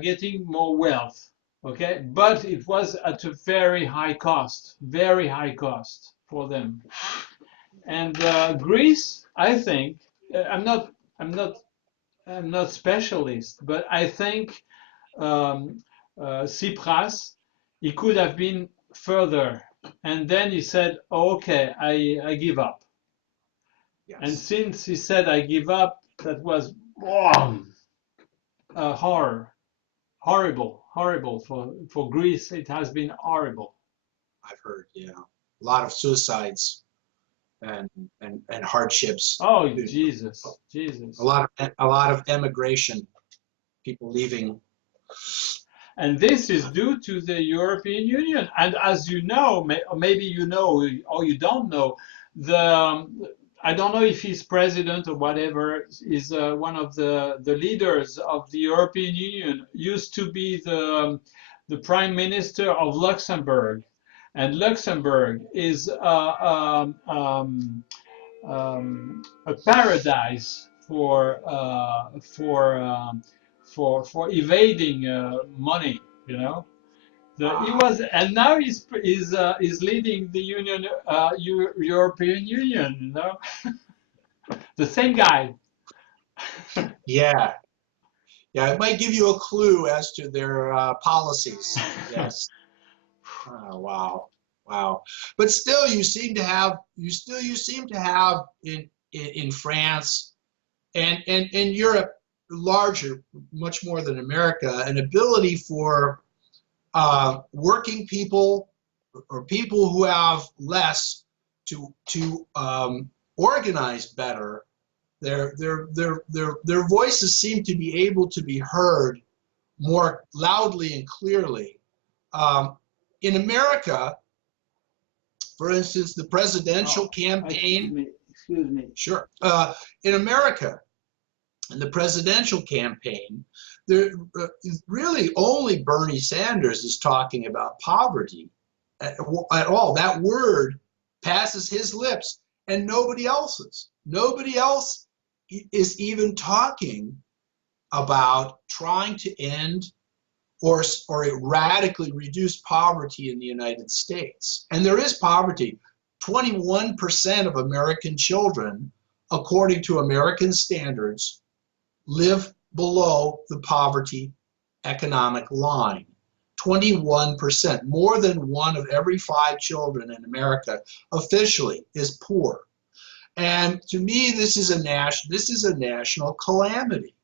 getting more wealth. Okay, but it was at a very high cost for them. And Greece, I think, I'm not I'm not specialist, but I think um, Tsipras, he could have been further, and then he said, oh, "Okay, I give up." And Yes. since he said I give up, that was wow, horrible for Greece. It has been horrible. I've heard, yeah, a lot of suicides and and hardships. Oh Jesus, Jesus. A lot of emigration, people leaving. And this is due to the European Union. And as you know, maybe you know or you don't know, the I don't know if he's president or whatever, is one of the leaders of the European Union, used to be the prime minister of Luxembourg. And Luxembourg is a paradise for evading money. You know, he Ah, was, and now he's leading the European Union. You know, the same guy. yeah, yeah. It might give you a clue as to their policies. Yes. Oh, wow, wow. But still, you seem to have in France and in Europe, larger, much more than America, an ability for working people or people who have less to organize better. Their voices seem to be able to be heard more loudly and clearly. Um, in America, for instance, the presidential Excuse campaign. me. Excuse me. Sure. In America, in the presidential campaign, there is really only Bernie Sanders is talking about poverty at all. That word passes his lips, and nobody else's. Nobody else is even talking about trying to end or radically reduce poverty in the United States. And there is poverty. 21% of American children, according to American standards, live below the poverty economic line. 21%, more than one of every 5 children in America officially is poor. And to me, this is a national calamity,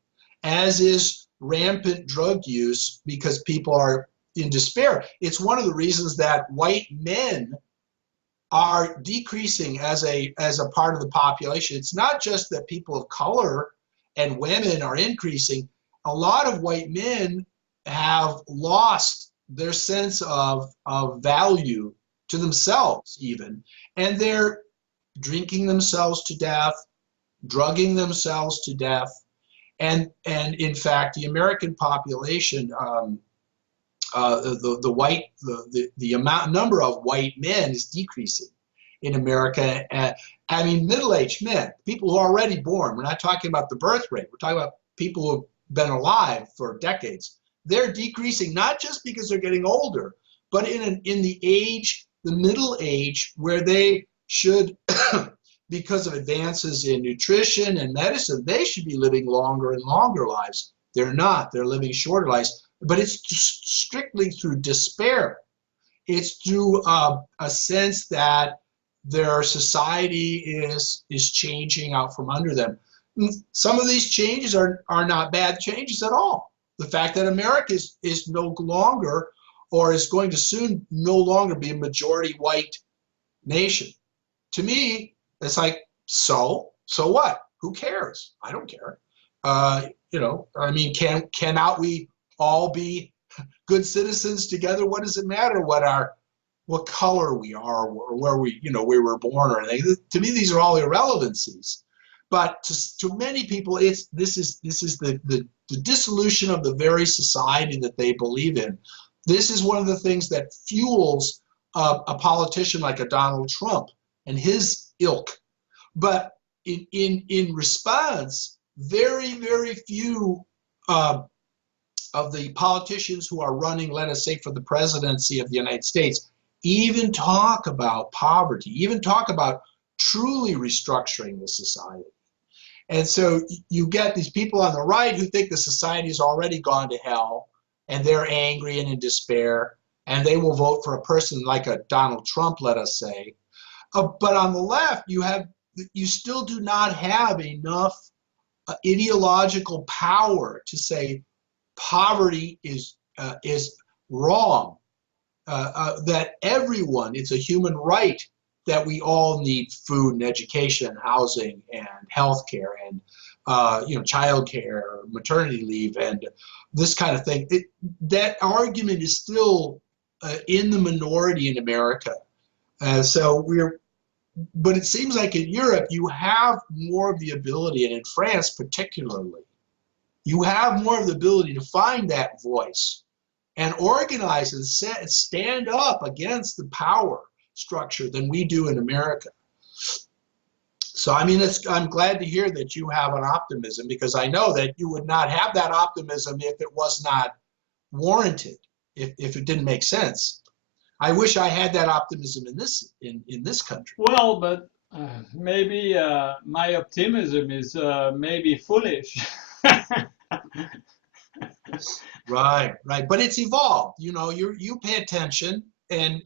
as is rampant drug use because people are in despair. It's one of the reasons that white men are decreasing as a part of the population. It's not just that people of color and women are increasing. A lot of white men have lost their sense of value to themselves even, and they're drinking themselves to death, drugging themselves to death, and in fact, the American population, the number of white men is decreasing in America. I mean, middle-aged men, people who are already born. We're not talking about the birth rate. We're talking about people who have been alive for decades. They're decreasing not just because they're getting older, but in the middle age, where they should, because of advances in nutrition and medicine, they should be living longer and longer lives. They're not. They're living shorter lives. But it's strictly through despair. It's through a sense that their society is changing out from under them. Some of these changes are not bad changes at all. The fact that America is no longer, or is going to soon no longer be a majority white nation. To me, it's like, so what? Who cares? I don't care. I mean, cannot we all be good citizens together? What does it matter what color we are, or where we were born or anything? To me, these are all irrelevancies. But to many people, this is the dissolution of the very society that they believe in. This is one of the things that fuels a politician like a Donald Trump and his ilk. But in response, very, very few of the politicians who are running, let us say, for the presidency of the United States, even talk about poverty, even talk about truly restructuring the society. And so you get these people on the right who think the society has already gone to hell, and they're angry and in despair, and they will vote for a person like a Donald Trump, let us say. But on the left, you still do not have enough ideological power to say poverty is wrong, that everyone, it's a human right that we all need food and education, housing and healthcare, and childcare, maternity leave, and this kind of thing. That argument is still in the minority in America. But it seems like in Europe you have more of the ability, and in France particularly, you have more of the ability to find that voice and organize and stand up against the power structure than we do in America. So I mean, I'm glad to hear that you have an optimism, because I know that you would not have that optimism if it was not warranted, if it didn't make sense. I wish I had that optimism in this country. Well, but maybe my optimism is maybe foolish. Right. But it's evolved. You pay attention, and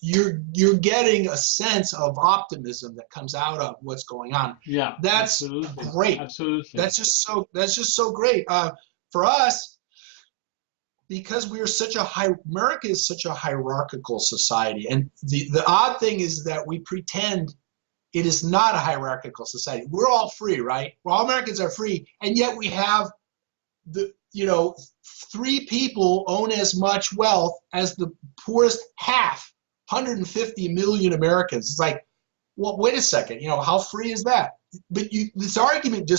you're getting a sense of optimism that comes out of what's going on. Yeah, that's absolutely. Great. Absolutely. That's just so great for us, because America is such a hierarchical society, and the odd thing is that we pretend it is not a hierarchical society. We're all free, right? Well, all Americans are free, and yet we have 3 people own as much wealth as the poorest half, 150 million Americans. It's like, well, wait a second, how free is that? But this argument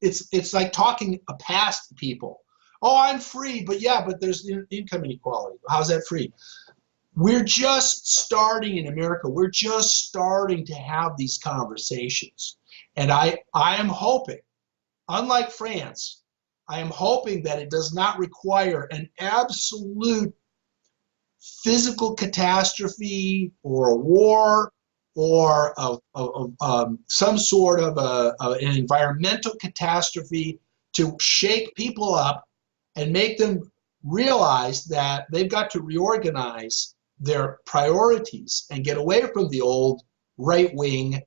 it's like talking past people. Oh, I'm free, but there's income inequality. How's that free? We're just starting in America. We're just starting to have these conversations. And I am hoping, unlike France, I am hoping that it does not require an absolute physical catastrophe or a war or some sort of an environmental catastrophe to shake people up and make them realize that they've got to reorganize their priorities and get away from the old right-wing,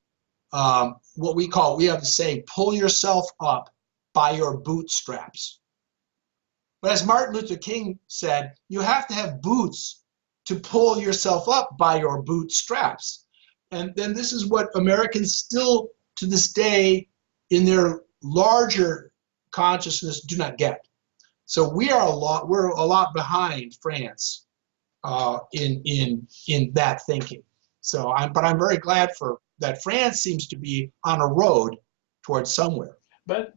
what we have to say, pull yourself up by your bootstraps. But as Martin Luther King said, you have to have boots to pull yourself up by your bootstraps. And then this is what Americans still, to this day, in their larger consciousness, do not get. So we're a lot behind France in that thinking. So but I'm very glad that France seems to be on a road towards somewhere. But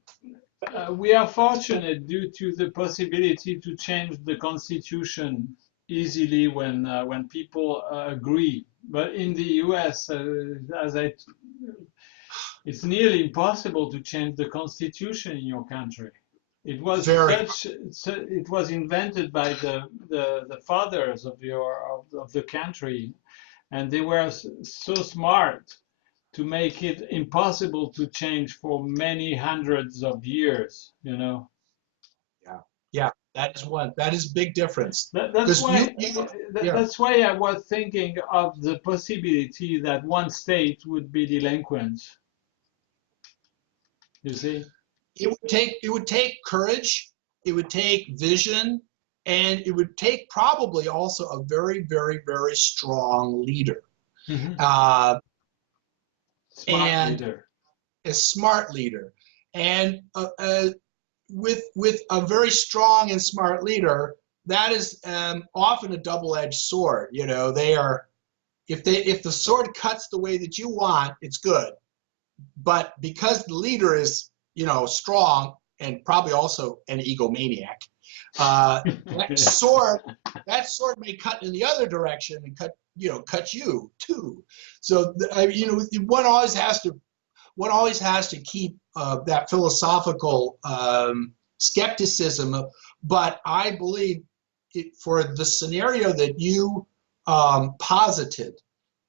we are fortunate due to the possibility to change the constitution easily when people agree. But in the U.S., it's nearly impossible to change the constitution in your country. It was it was invented by the fathers of the country, and they were so smart to make it impossible to change for many hundreds of years, you know. Yeah, that is a big difference. That's why I was thinking of the possibility that one state would be delinquent. You see? It would take courage, it would take vision, and it would take probably also a very, very, very strong leader. Mm-hmm. A smart leader. And with a very strong and smart leader, that is often a double-edged sword. You know, if the sword cuts the way that you want, it's good. But because the leader is, you know, strong and probably also an egomaniac, that sword may cut in the other direction and cut you too. So one always has to keep that philosophical skepticism. But I believe for the scenario that you posited,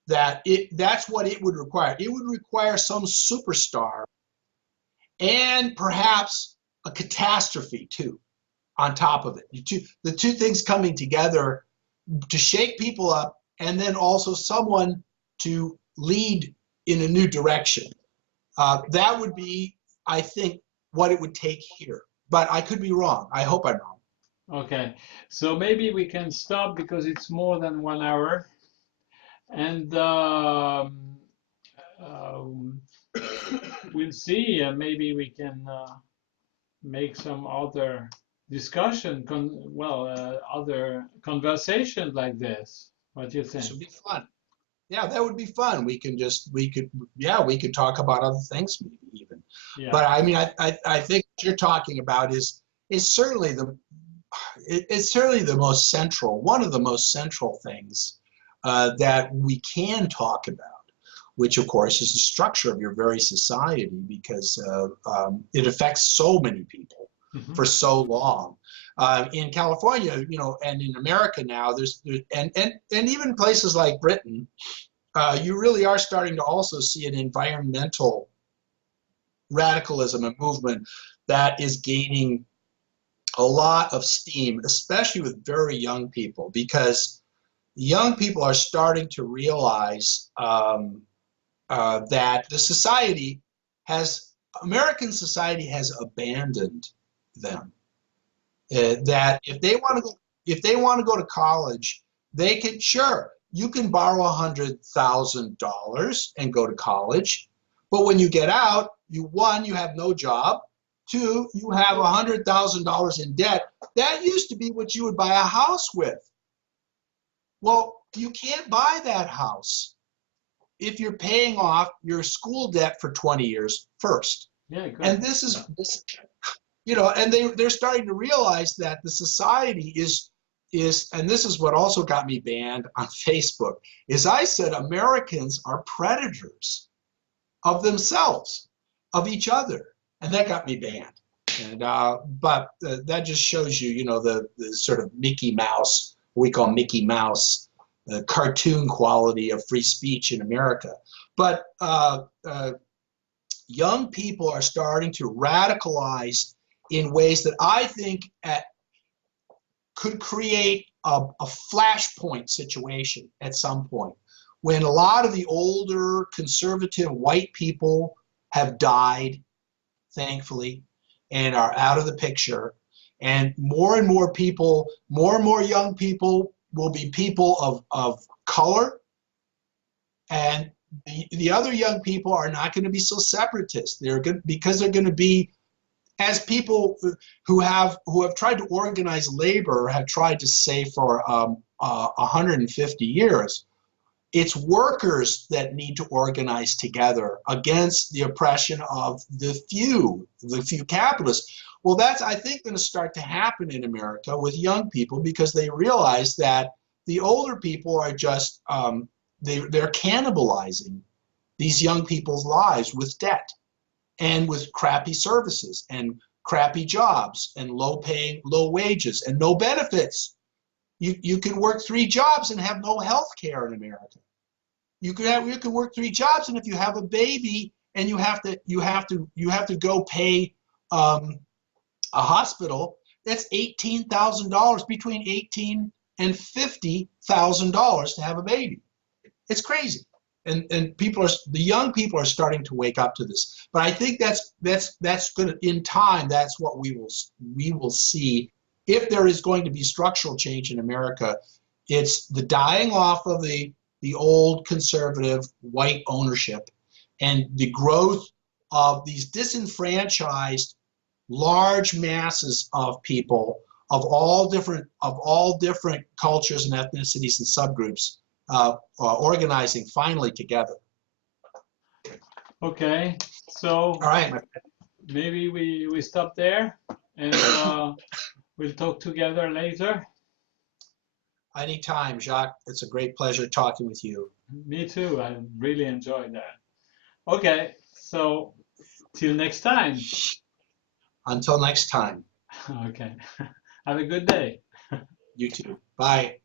that's what it would require. It would require some superstar and perhaps a catastrophe too, on top of it. The two things coming together to shake people up, and then also someone to lead in a new direction. That would be, I think, what it would take here. But I could be wrong. I hope I'm wrong. Okay, so maybe we can stop because it's more than 1 hour. And we'll see. Maybe we can make some other discussion, other conversations like this. What do you think? This would be fun. Yeah, that would be fun. We could talk about other things maybe even. Yeah. But I mean, I think what you're talking about is certainly the most central, one of the most central things that we can talk about, which of course is the structure of your very society, because it affects so many people for so long. In California, you know, and in America now, and even places like Britain, you really are starting to also see an environmental radicalism and movement that is gaining a lot of steam, especially with very young people, because young people are starting to realize that American society has abandoned them. That if they want to go to college, they can, sure, you can borrow $100,000 and go to college, but when you get out, you have no job. 2, you have $100,000 in debt. That used to be what you would buy a house with. Well, you can't buy that house if you're paying off your school debt for 20 years first. Yeah, good. And this is, you know, and they're starting to realize that the society is, and this is what also got me banned on Facebook, is I said Americans are predators of themselves, of each other, and that got me banned. And but that just shows you, you know, the sort of Mickey Mouse, what we call Mickey Mouse, the cartoon quality of free speech in America. But young people are starting to radicalize in ways that I think could create a flashpoint situation at some point, when a lot of the older conservative white people have died, thankfully, and are out of the picture. And more people, more and more young people will be people of color. And the other young people are not going to be so separatist. They're good because they're going to be, as people who have tried to organize labor have tried to say for 150 years. It's workers that need to organize together against the oppression of the few capitalists. Well, that's, I think, going to start to happen in America with young people, because they realize that the older people are just, they're cannibalizing these young people's lives with debt and with crappy services and crappy jobs and low wages and no benefits. You can work 3 jobs and have no health care in America. You can work 3 jobs, and if you have a baby and you have to go pay a hospital, that's $18,000, between $18,000 and $50,000 to have a baby. It's crazy, and the young people are starting to wake up to this. But I think that's going to, in time, that's what we will see. If there is going to be structural change in America, it's the dying off of the old conservative white ownership and the growth of these disenfranchised large masses of people of all different cultures and ethnicities and subgroups organizing finally together. Okay, so all right, maybe we stop there, and we'll talk together later. Anytime, Jacques. It's a great pleasure talking with you. Me too. I really enjoyed that. Okay, so till next time. Until next time. Okay. Have a good day. You too. Bye.